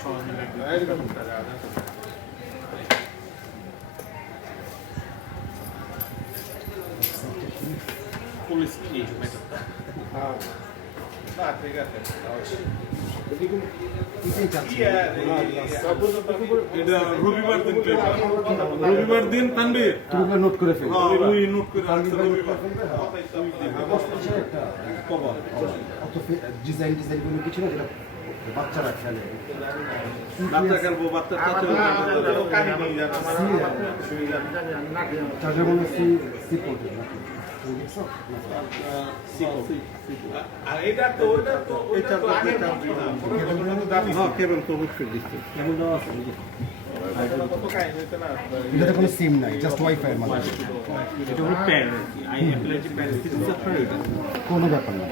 সবাই মিলে পুলিশ কি মেটারটা না ঠিক আছে এটা রবিবার দিন তানবীর তুমি নোট করে ফেলো ওই নোট করে অত ডিজাইন গুলো কিছু না যেটা বাচ্চারা খেলে বাচ্চা খেলবো বাচ্চা চার্জার মনে সি সি পড়বে আর এটা তো ওটা তো এটা তো আগে দাবি হ্যাঁ কেবল তো বুঝতে দিচ্ছে কেবল দাও আছে এটা কোনো সিম নাই জাস্ট ওয়াইফাই এর মাধ্যমে এটা হলো প্যান আই অ্যাপ্লাই যে প্যান সিরিজ আপনার এটা কোনো ব্যাপার না